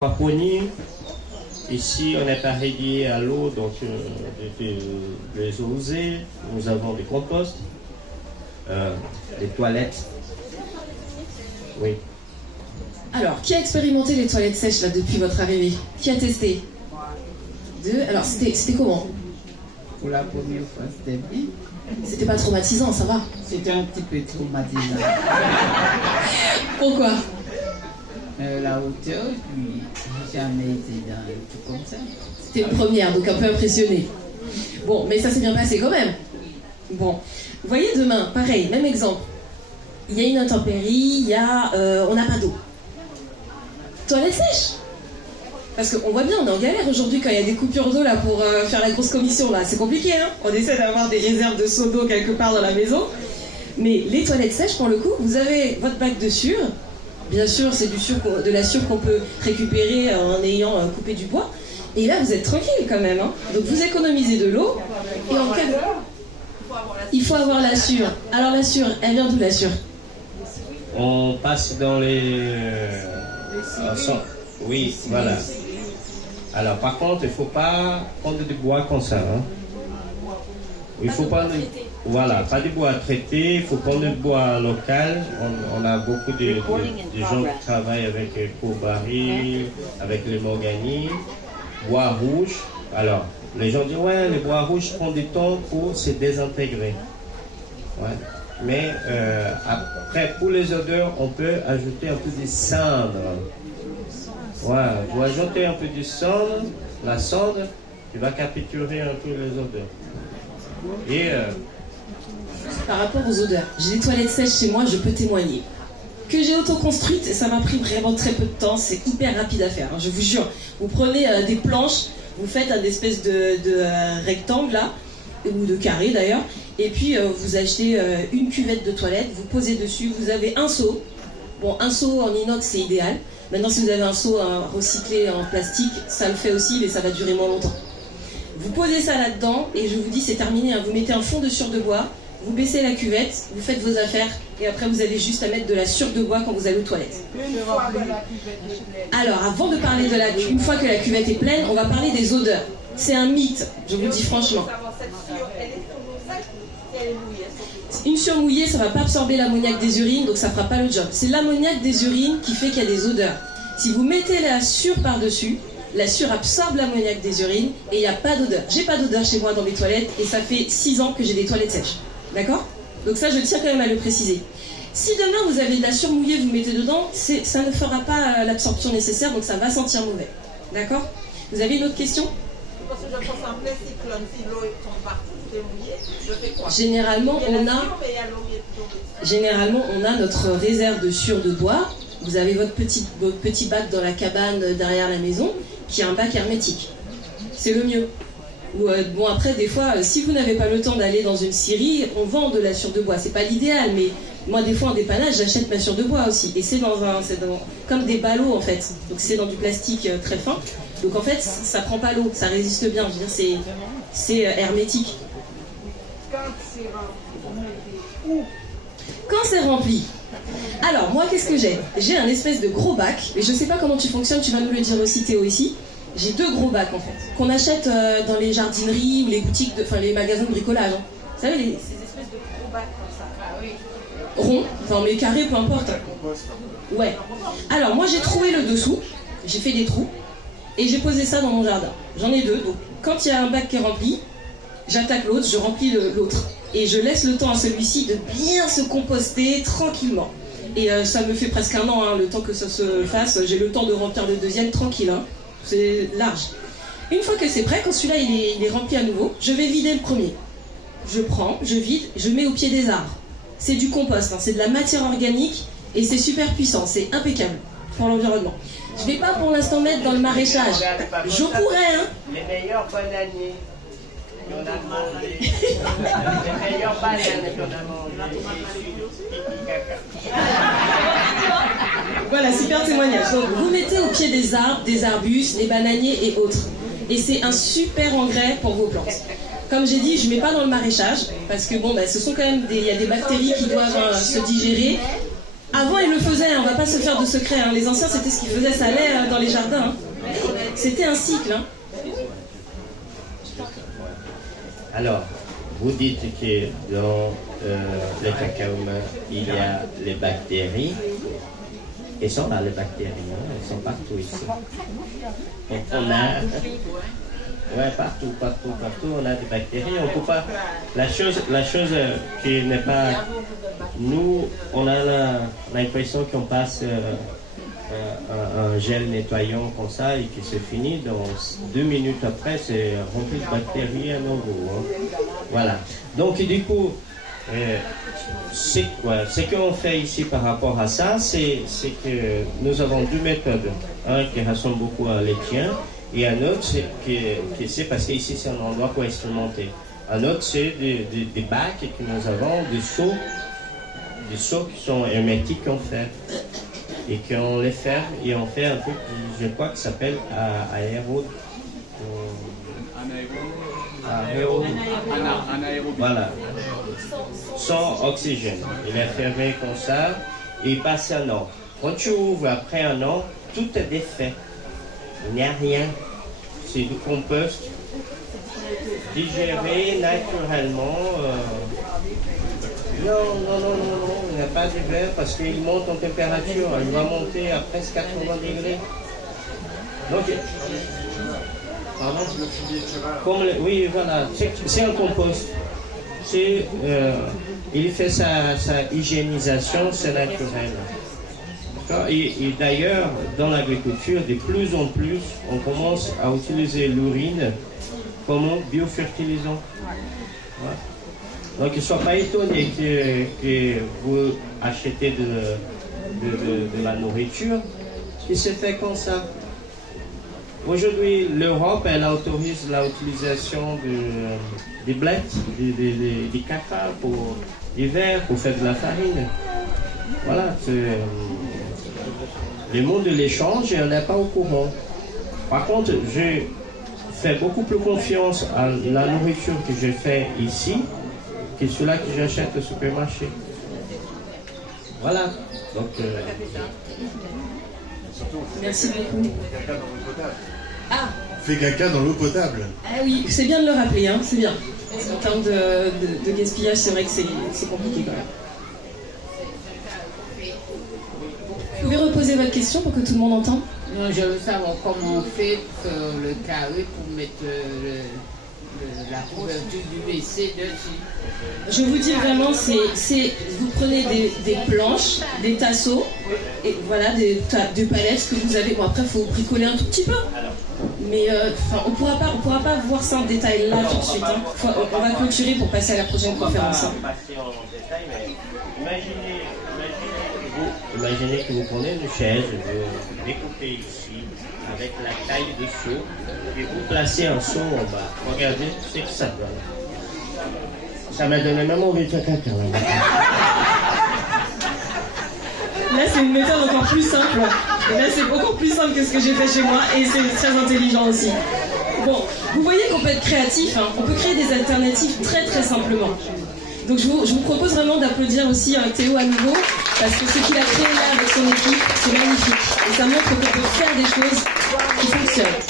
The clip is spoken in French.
Aquaponie, ici on est arrivé à l'eau, donc les eaux usées, nous avons des composts, des toilettes. Oui. Alors, qui a expérimenté les toilettes sèches là depuis votre arrivée? Qui a testé? Deux. Alors, c'était comment? Pour la première fois, c'était bien. C'était pas traumatisant, ça va? C'était un petit peu traumatisant. Pourquoi? La hauteur, puis j'ai jamais été dans un truc comme ça. C'était une première, donc un peu impressionné. Bon, mais ça s'est bien passé quand même. Bon, vous voyez demain, pareil, même exemple. Il y a une intempérie, on n'a pas d'eau. Toilettes sèches. Parce qu'on voit bien, on est en galère aujourd'hui quand il y a des coupures d'eau là pour faire la grosse commission là. C'est compliqué, hein. On essaie d'avoir des réserves de seaux d'eau quelque part dans la maison. Mais les toilettes sèches, pour le coup, vous avez votre bac de sûre. Bien sûr, c'est de la sûre qu'on peut récupérer en ayant coupé du bois. Et là, vous êtes tranquille quand même, hein. Donc vous économisez de l'eau. Et en cas de... Il faut avoir la sûre. Alors la sûre, elle vient d'où la sûre? On passe dans les... oui, voilà. Alors par contre, il ne faut pas prendre du bois comme ça. Hein. Il faut pas... Voilà, pas du bois traité, il faut prendre du bois local. On a beaucoup de gens qui travaillent avec Cobari, avec les Mogani, bois rouge. Alors, les gens disent, ouais, les bois rouges prennent du temps pour se désintégrer. Ouais. Mais après, pour les odeurs, on peut ajouter un peu de cendre. Ouais, vous ajoutez un peu de cendre, la cendre, qui va capturer un peu les odeurs. Et... Par rapport aux odeurs, j'ai des toilettes sèches chez moi, je peux témoigner. Que j'ai auto-construite, ça m'a pris vraiment très peu de temps, c'est hyper rapide à faire, hein, je vous jure. Vous prenez des planches, vous faites un espèce de rectangle là, ou de carré d'ailleurs, et puis vous achetez une cuvette de toilette, vous posez dessus, vous avez un seau. Bon, un seau en inox c'est idéal. Maintenant si vous avez un seau recyclé en plastique, ça le fait aussi, mais ça va durer moins longtemps. Vous posez ça là-dedans, et je vous dis c'est terminé, hein. Vous mettez un fond de sûre de bois, vous baissez la cuvette, vous faites vos affaires, et après vous avez juste à mettre de la sûre de bois quand vous allez aux toilettes. Alors, avant de parler une fois que la cuvette est pleine, on va parler des odeurs. C'est un mythe, je vous le dis franchement. Une sûre mouillée, ça ne va pas absorber l'ammoniac des urines, donc ça ne fera pas le job. C'est l'ammoniac des urines qui fait qu'il y a des odeurs. Si vous mettez la sûre par-dessus, la sûre absorbe l'ammoniac des urines et il n'y a pas d'odeur. J'ai pas d'odeur chez moi dans mes toilettes et ça fait 6 ans que j'ai des toilettes sèches. D'accord? Donc ça, je tiens quand même à le préciser. Si demain vous avez de la sûre mouillée, vous mettez dedans, ça ne fera pas l'absorption nécessaire, donc ça va sentir mauvais. D'accord? Vous avez une autre question? Parce que je pense en plein cyclone, si l'eau tombe partout, c'est mouillé, je fais quoi? Généralement, on a notre réserve de sûre de bois. Vous avez votre petit bac dans la cabane derrière la maison, qui est un bac hermétique. C'est le mieux. Bon, après, des fois, si vous n'avez pas le temps d'aller dans une scierie, on vend de la sûre de bois. C'est pas l'idéal, mais moi, des fois, en dépannage, j'achète ma sûre de bois aussi. Et c'est comme des ballots, en fait. Donc, c'est dans du plastique très fin. Donc, en fait, ça prend pas l'eau, ça résiste bien. Je veux dire, c'est hermétique. Quand c'est rempli. Alors, moi, qu'est-ce que j'ai? J'ai un espèce de gros bac, et je sais pas comment tu fonctionnes, tu vas nous le dire aussi, Théo, ici. J'ai 2 gros bacs, en fait, qu'on achète dans les jardineries ou les boutiques, les magasins de bricolage. Hein. Vous savez, ces espèces de gros bacs comme ça. Ah oui. Ronds, enfin, mais carrés, peu importe. Ouais. Alors, moi, j'ai trouvé le dessous, j'ai fait des trous, et j'ai posé ça dans mon jardin. J'en ai 2, donc quand il y a un bac qui est rempli, j'attaque l'autre, je remplis l'autre. Et je laisse le temps à celui-ci de bien se composter tranquillement. Et ça me fait presque 1 an, hein, le temps que ça se fasse. J'ai le temps de remplir le deuxième tranquille. Hein. C'est large. Une fois que c'est prêt, quand celui-là il est rempli à nouveau, je vais vider le premier. Je prends, je vide, je mets au pied des arbres. C'est du compost, hein, c'est de la matière organique et c'est super puissant, c'est impeccable pour l'environnement. Je ne vais pas pour l'instant mettre dans le maraîchage. Je pourrais, hein. Les meilleurs bananiers. On a demandé. Les meilleurs bananes qu'on a mangé. Voilà, super témoignage. Donc, vous mettez au pied des arbres, des arbustes, des bananiers et autres. Et c'est un super engrais pour vos plantes. Comme j'ai dit, je ne mets pas dans le maraîchage, parce que bon, ce sont quand même il y a des bactéries qui doivent se digérer. Avant, ils le faisaient, on va pas se faire de secret. Hein. Les anciens, c'était ce qu'ils faisaient, ça allait dans les jardins. Hein. C'était un cycle. Hein. Alors, vous dites que dans le cacao, il y a les bactéries. Elles sont là, les bactéries. Hein. Elles sont partout ici. Donc, on a... Ouais, partout, on a des bactéries. On peut pas... La chose qui n'est pas... Nous, on a l'impression qu'on passe un gel nettoyant comme ça et que c'est fini. Dans 2 minutes après, c'est rempli de bactéries à nouveau. Hein. Voilà. Donc, du coup, ce qu'on fait ici par rapport à ça, c'est que nous avons 2 méthodes. Un qui ressemble beaucoup à l'étien. Et un autre, c'est parce qu'ici c'est un endroit pour expérimenter. Un autre, c'est des bacs que nous avons, des seaux qui sont hermétiques en fait. Et qu'on les ferme et on fait un truc, je crois, qui s'appelle voilà. Sans oxygène. Il est fermé comme ça et il passe un an. Quand tu ouvres après un an, tout est défait. Il n'y a rien. C'est du compost digéré naturellement. Non, il n'y a pas d'hiver parce qu'il monte en température. Il va monter à presque 80 degrés. Donc, pardon? Oui, voilà. C'est un compost. Il fait sa hygiénisation, c'est naturel. Et d'ailleurs, dans l'agriculture, de plus en plus, on commence à utiliser l'urine comme biofertilisant. Ouais. Donc, ne soyez pas étonnés que vous achetez de la nourriture qui se fait comme ça. Aujourd'hui, l'Europe, elle autorise l'utilisation des blettes, des cacao pour l'hiver, pour faire de la farine. Voilà, le monde de l'échange, on n'est pas au courant. Par contre, je fais beaucoup plus confiance à la nourriture que je fais ici que celle que j'achète au supermarché. Voilà. Donc, merci beaucoup. Ah. Fais caca dans l'eau potable. Ah oui, c'est bien de le rappeler, hein, c'est bien. En termes de gaspillage, c'est vrai que c'est compliqué quand même. Vous pouvez reposer votre question pour que tout le monde entende? Non, je veux savoir comment on fait pour le carré pour mettre la couverture du WC dessus. Je vous dis vraiment, vous prenez des planches, des tasseaux, et voilà, des palettes que vous avez. Bon, après, il faut bricoler un tout petit peu. Mais on pourra pas voir ça en détail là tout de suite. Hein. On va clôturer pour passer à la prochaine conférence. Imaginez que vous prenez une chaise, vous découpez ici avec la taille du seau et vous placez un seau en bas. Regardez ce que ça donne. Ça m'a donné même envie de faire caca. Là, c'est une méthode encore plus simple. Et là, c'est encore plus simple que ce que j'ai fait chez moi et c'est très intelligent aussi. Bon, vous voyez qu'on peut être créatif, hein. On peut créer des alternatives très très simplement. Donc je vous propose vraiment d'applaudir aussi Théo à nouveau, parce que ce qu'il a créé là avec son équipe, c'est magnifique. Et ça montre qu'on peut faire des choses qui fonctionnent.